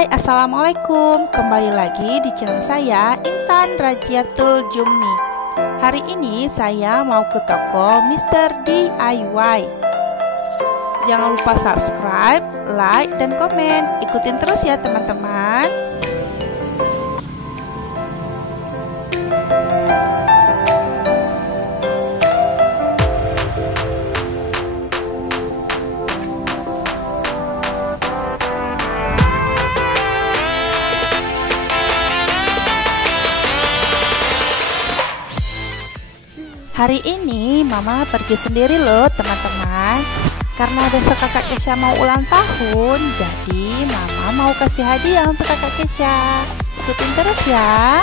Hai, Assalamualaikum. Kembali lagi di channel saya, Intan Rajiatul Jummi. Hari ini saya mau ke toko Mr. DIY. Jangan lupa subscribe, like, dan komen. Ikutin terus ya teman-teman. Hari ini Mama pergi sendiri loh teman-teman. Karena besok kakak Kesha mau ulang tahun, jadi Mama mau kasih hadiah untuk kakak Kesha. Ikutin terus ya.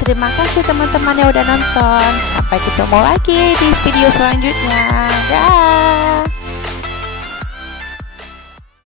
Terima kasih teman-teman yang udah nonton. Sampai ketemu lagi di video selanjutnya. Dah.